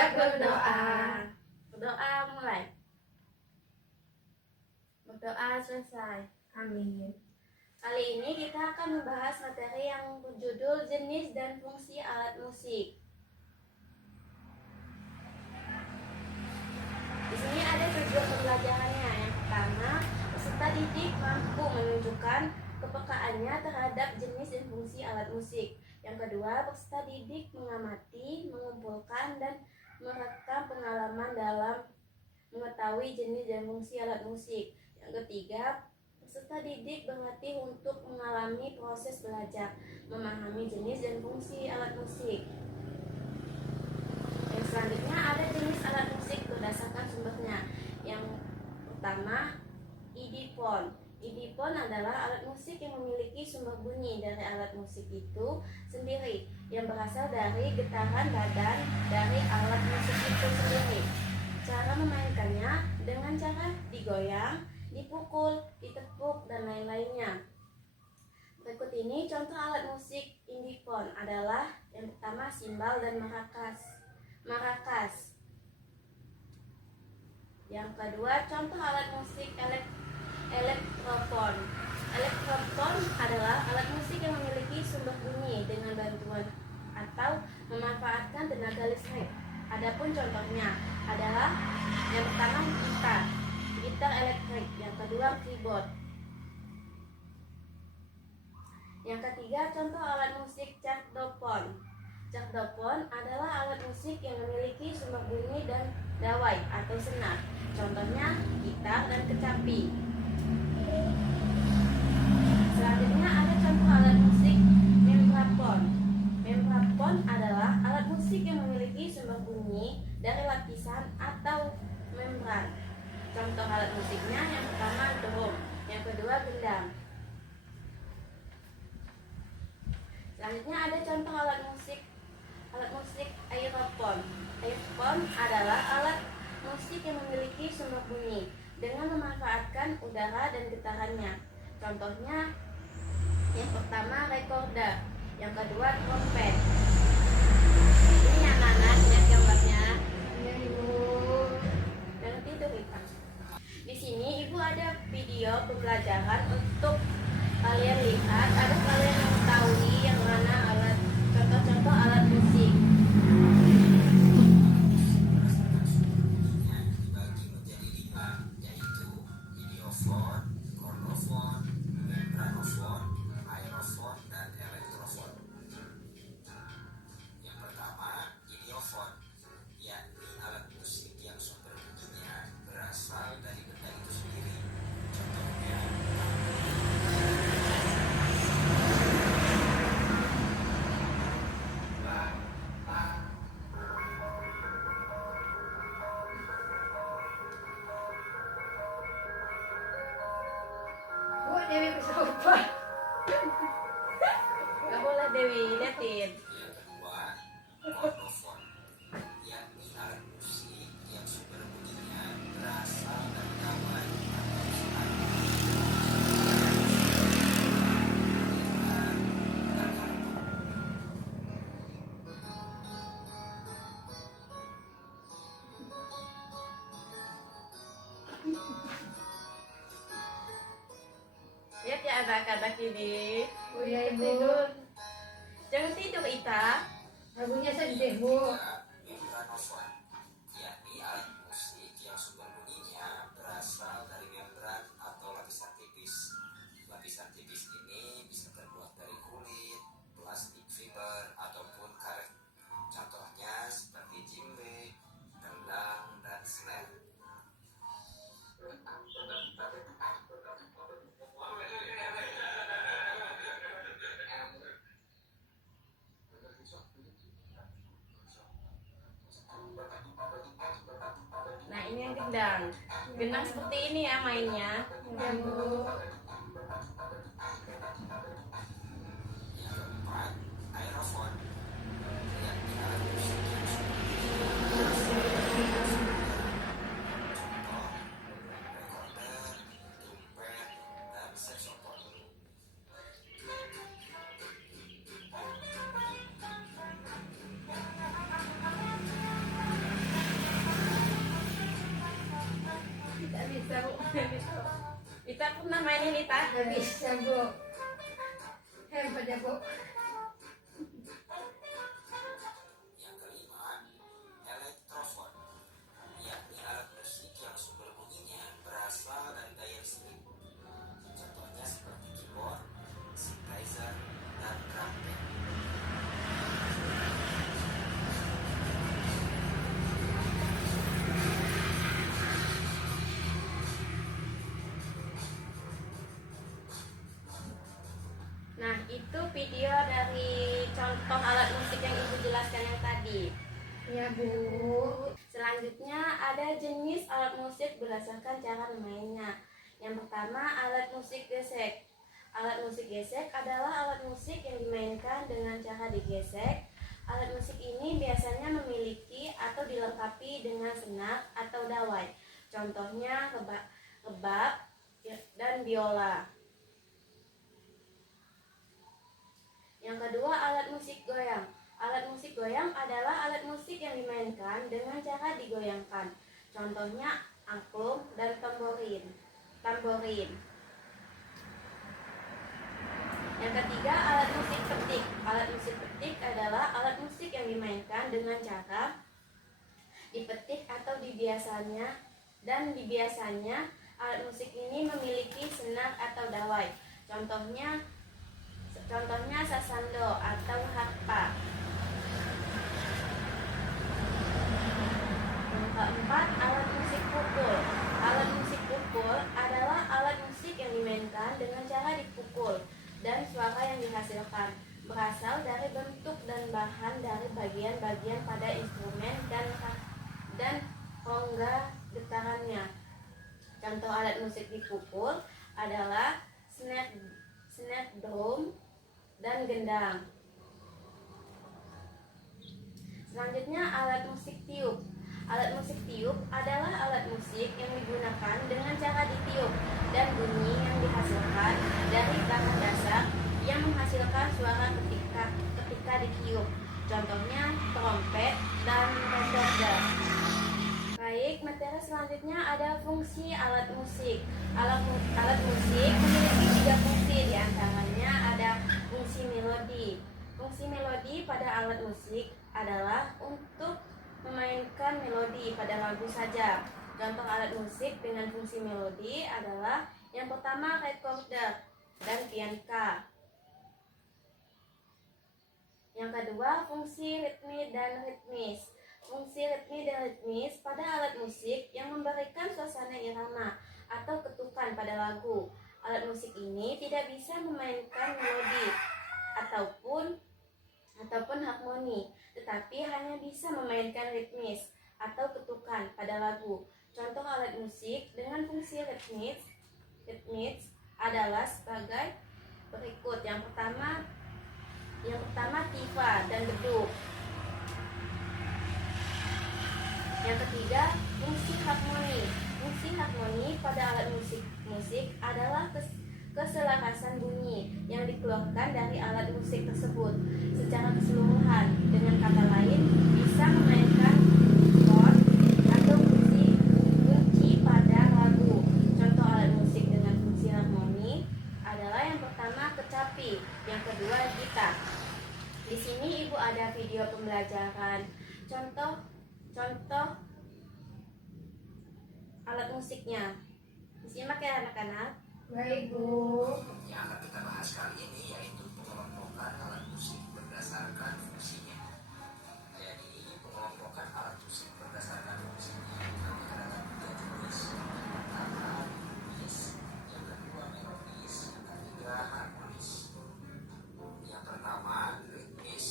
Siap berdoa. Berdoa mulai. Berdoa selesai. Amin. Kali ini kita akan membahas materi yang berjudul jenis dan fungsi alat musik. Di sini ada tujuan pembelajarannya. Yang pertama, peserta didik mampu menunjukkan kepekaannya terhadap jenis dan fungsi alat musik. Yang kedua, peserta didik mengamati, mengumpulkan, dan merekam pengalaman dalam mengetahui jenis dan fungsi alat musik. Yang ketiga, peserta didik berlatih untuk mengalami proses belajar, memahami jenis dan fungsi alat musik. Yang selanjutnya ada jenis alat musik berdasarkan sumbernya. Yang pertama, idipon. Idipon adalah alat musik yang memiliki sumber bunyi dari alat musik itu sendiri, yang berasal dari getaran badan dari alat musik itu sendiri. Cara memainkannya dengan cara digoyang, dipukul, ditepuk, dan lain-lainnya. Berikut ini contoh alat musik idipon adalah yang pertama simbal dan marakas. Yang kedua contoh alat musik elektrofon. Elektrofon adalah alat musik yang memiliki sumber bunyi dengan bantuan atau memanfaatkan tenaga listrik. Adapun contohnya adalah yang pertama gitar elektrik, yang kedua keyboard. Yang ketiga contoh alat musik cakdofon. Cakdofon adalah alat musik yang memiliki sumber bunyi dan dawai atau senar. Contohnya gitar dan kecapi. Selanjutnya ada contoh alat musik membrafon. Membrafon adalah alat musik yang memiliki sumber bunyi dari lapisan atau membran. Contoh alat musiknya yang pertama drum, yang kedua gendang. Selanjutnya ada contoh alat musik aerofon. Aerofon adalah alat musik yang memiliki sumber bunyi dengan memanfaatkan udara dan getarannya. Contohnya yang pertama recorder, yang kedua trompet. Ini anak-anak lihat gambarnya. Ya, Ibu. Jangan tidur, Ipa. Di sini Ibu ada video pembelajaran untuk kalian lihat agar kalian mengetahui yang mana contoh-contoh alat musik. Dibagi menjadi 5, yaitu idiofon, kornofon, membranofon, aerofon, dan elektrofon. Yang pertama, idiofon, yakni alat musik yang sumber bunyinya berasal dari benda itu sendiri. Contohnya, Bu, Dewi bisa lupa. Gak boleh Dewi, liatin. yang kedua, kornofon, yakni alat musik yang sumber bunyinya berasal dari dawai atau senar. Lihat ya anak-anak ini. Oh ya, Ibu. Tidur. Jangan tidur, Ita. Lagunya sedih, Bu. Membranofon, yakni alat musik yang sumber bunyinya berasal dari membran atau lapisan tipis. Lapisan tipis ini bisa terbuat dari kulit, plastik fiber, ataupun karet. Contohnya seperti djembe, gendang, dan snare. Nah, ini yang gendang. Gendang seperti ini ya mainnya. Ya, Bu. Yang keempat, aerofon, yakni alat musik yang sumber bunyinya berasal dari contoh recorder, trompet, dan saxophone. kita? Nggak bisa, Bu. Hebat ya, Bu. Yang kelima, elektrofon, yakni alat musik yang sumber bunyinya berasal dari daya listrik. Contohnya seperti keyboard, synthesizer, dan trumpet. Nah, itu video dari contoh alat musik yang Ibu jelaskan yang tadi. Ya, Bu. Selanjutnya ada jenis alat musik berdasarkan cara memainnya. Yang pertama, alat musik gesek. Alat musik gesek adalah alat musik yang dimainkan dengan cara digesek. Alat musik ini biasanya memiliki atau dilengkapi dengan senar atau dawai. Contohnya rebab dan biola. Yang kedua, alat musik goyang. Alat musik goyang adalah alat musik yang dimainkan dengan cara digoyangkan. Contohnya angklung dan tamborin. Yang ketiga, alat musik petik. Alat musik petik adalah alat musik yang dimainkan dengan cara dipetik atau dibiasanya alat musik ini memiliki senar atau dawai. Contohnya sasando atau harpa. Yang keempat, alat musik pukul. Alat musik pukul adalah alat musik yang dimainkan dengan cara dipukul dan suara yang dihasilkan berasal dari bentuk dan bahan dari bagian-bagian pada instrumen dan rongga getarannya. Contoh alat musik dipukul adalah snare drum dan gendang. Selanjutnya, alat musik tiup. Alat musik tiup adalah alat musik yang digunakan dengan cara ditiup dan bunyi yang dihasilkan dari bahan dasar yang menghasilkan suara ketika ditiup. Contohnya trompet dan recorder. Baik, materi selanjutnya ada fungsi alat musik. Alat musik memiliki 3 fungsi, diantaranya ada fungsi melodi. Fungsi melodi pada alat musik adalah untuk memainkan melodi pada lagu saja. Contoh alat musik dengan fungsi melodi adalah yang pertama recorder dan pianka. Yang kedua, fungsi ritme dan ritmis. Fungsi ritme dan ritmis pada alat musik yang memberikan suasana irama atau ketukan pada lagu. Alat musik ini tidak bisa memainkan melodi ataupun harmoni, tetapi hanya bisa memainkan ritmis atau ketukan pada lagu. Contoh alat musik dengan fungsi ritmis adalah sebagai berikut. Yang pertama tifa dan beduk. Yang ketiga, fungsi harmoni. Fungsi harmoni pada alat musik adalah keselarasan bunyi yang dikeluarkan dari alat musik tersebut secara keseluruhan. Dengan kata lain, bisa memainkan chord atau kunci pada lagu. Contoh alat musik dengan fungsi harmoni adalah yang pertama kecapi, yang kedua gitar. Di sini Ibu ada video pembelajaran contoh alat musiknya. Disimak ya anak-anak. Baik, Bu. Yang akan kita bahas kali ini yaitu pengelompokan alat musik berdasarkan fungsinya. Jadi pengelompokan alat musik berdasarkan fungsinya ada 3 jenis. Yang pertama ritmis, yang kedua melodis, yang ketiga harmonis. Yang pertama ritmis,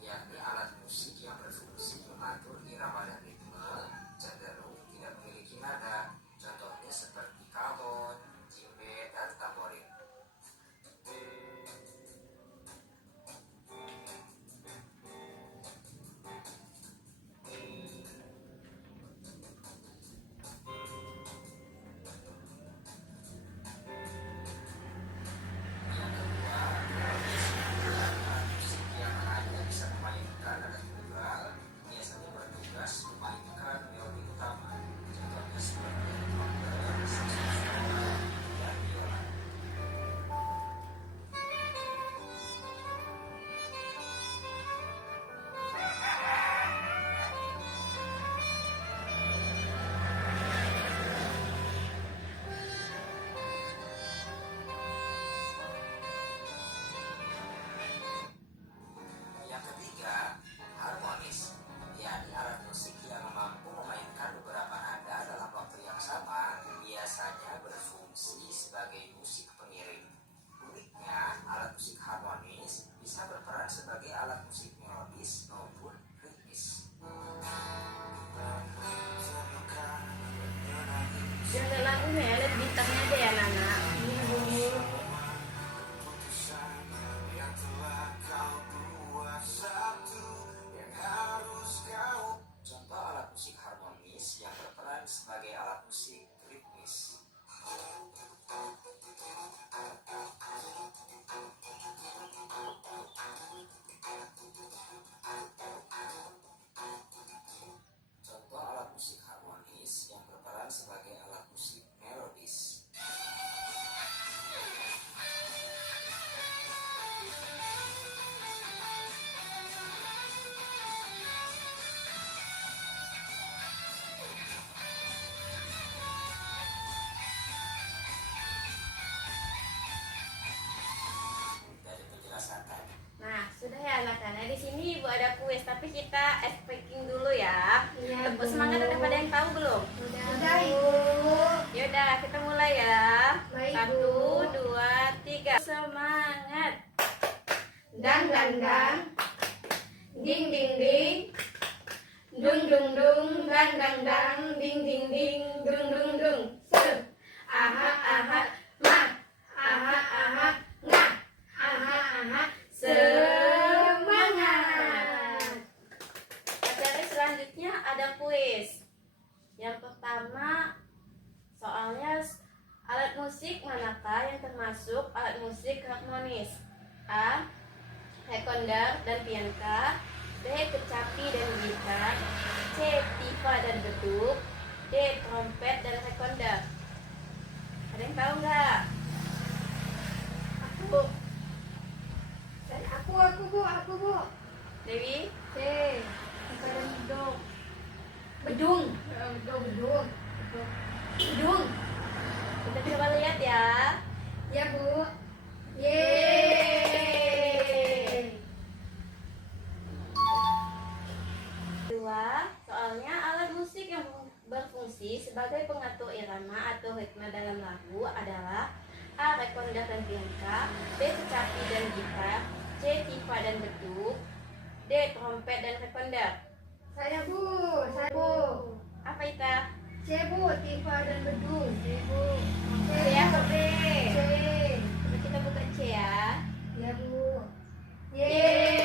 yakni alat musik yang berfungsi mengatur irama dan ritme, cenderung tidak memiliki nada. Contohnya seperti kabon, djembe, dan tamborin. ada kuis, tapi kita speaking dulu ya. Iya, Tepuk Bu. semangat, udah pada yang tahu belum? Udah, Ibu. Yaudah, kita mulai ya. Baik, 1, Bu. 2, 3. Semangat. Dang dang dang, ding ding ding, dung dung dung, dang dang dang, ding ding ding, dung dung dung. Aha aha, ma, aha aha, nga, aha aha, semangat. Materi selanjutnya ada kuis. Yang pertama, soalnya alat musik manakah yang termasuk alat musik harmonis? A. Rekondar dan pianka. B. Kecapi dan gitar. C. Tifa dan beduk. D. Trompet dan rekondar. Ada yang tahu nggak? Aku, dan aku Bu. Dewi? C, sekarang bedung. Bedung. Bedung. Bedung. Kita coba lihat ya. Ya Bu. Yeay. Kedua, soalnya alat musik yang berfungsi sebagai pengatur irama atau ritme dalam lagu adalah A. Rekondar dan pianka. B. Kecapi dan gitar. C. Tifa dan beduk. D. Trompet dan rekondar. Saya Bu. Apa itu? C Bu, Tifa dan bedung. C Bu. C atau B? C. Coba kita buka C ya. Ya Bu. Yeay.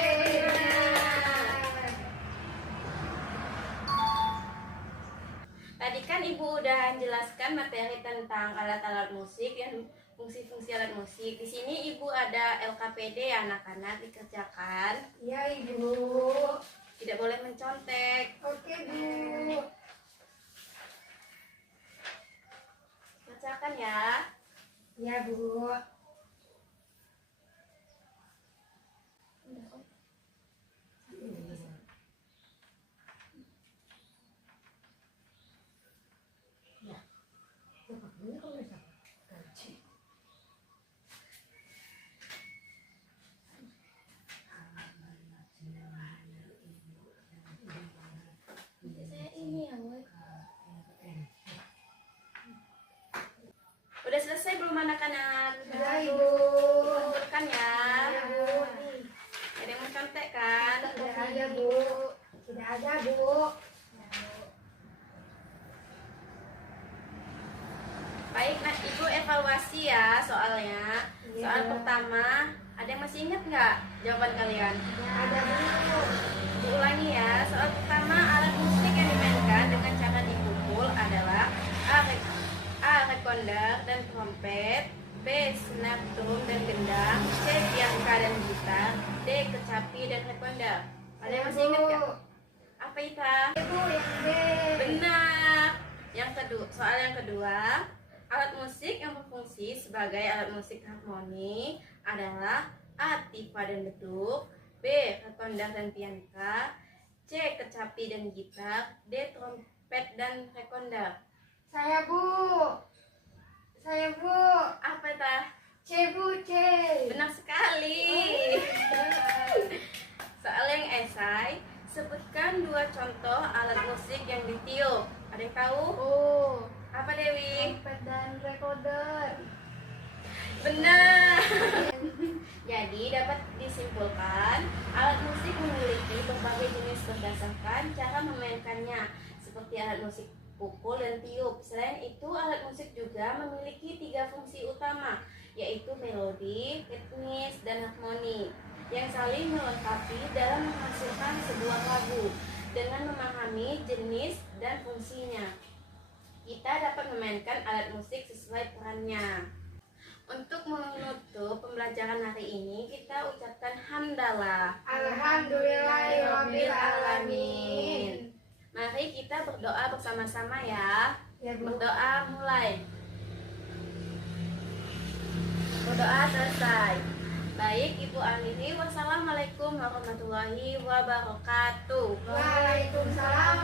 Tadi kan Ibu udah jelaskan materi tentang alat-alat musik yang fungsi-fungsi alat musik. Di sini Ibu ada LKPD ya, anak-anak dikerjakan. Ya Ibu. Tidak boleh mencontek. Oke Bu. Kerjakan ya. Ya Bu. Saya ini ya, woy. Udah selesai belum anak-anak? Ya Ibu. Kumpulkan ya. Ya Bu. Ada yang mencontek kan? Tidak ada Bu. Tidak ada Bu. Baik, nah Ibu evaluasi ya soalnya. Iya. Soal pertama, ada yang masih ingat nggak jawaban kalian? Ada Bu. Ulangi ya. Soal pertama, alat musik yang dimainkan dengan cara dipukul adalah A. Rekondar dan trompet. B. Snap drum dan gendang. C. Pianka dan gitar. D. Kecapi dan rekondar. Ada yang masih ingat nggak? Apa itu? Bu yang B. Benar. Yang kedua, soal yang kedua, alat musik yang berfungsi sebagai alat musik harmoni adalah A. Tifa dan beduk. B. Rekondar dan pianka. C. Kecapi dan gitar. D. Trompet dan rekondar. Saya Bu. Apa itu? C Bu, C. Benar sekali. Soal yang esai, sebutkan 2 contoh alat musik yang ditiup. Ada yang tahu? Oh, Apa Dewi? trompet dan recorder. Benar. Jadi dapat disimpulkan alat musik memiliki berbagai jenis berdasarkan cara memainkannya, seperti alat musik pukul dan tiup. Selain itu, alat musik juga memiliki 3 fungsi utama, yaitu melodi, ritmis, dan harmoni, yang saling melengkapi dalam menghasilkan sebuah lagu. Dengan memahami jenis dan fungsinya, kita dapat memainkan alat musik sesuai perannya. Untuk menutup pembelajaran hari ini, kita ucapkan hamdalah. Alhamdulillahirabbil alamin. Mari kita berdoa bersama-sama ya. Ya Bu. Berdoa mulai. Berdoa selesai. Baik, Ibu akhiri. Wassalamualaikum warahmatullahi wabarakatuh. Waalaikumsalam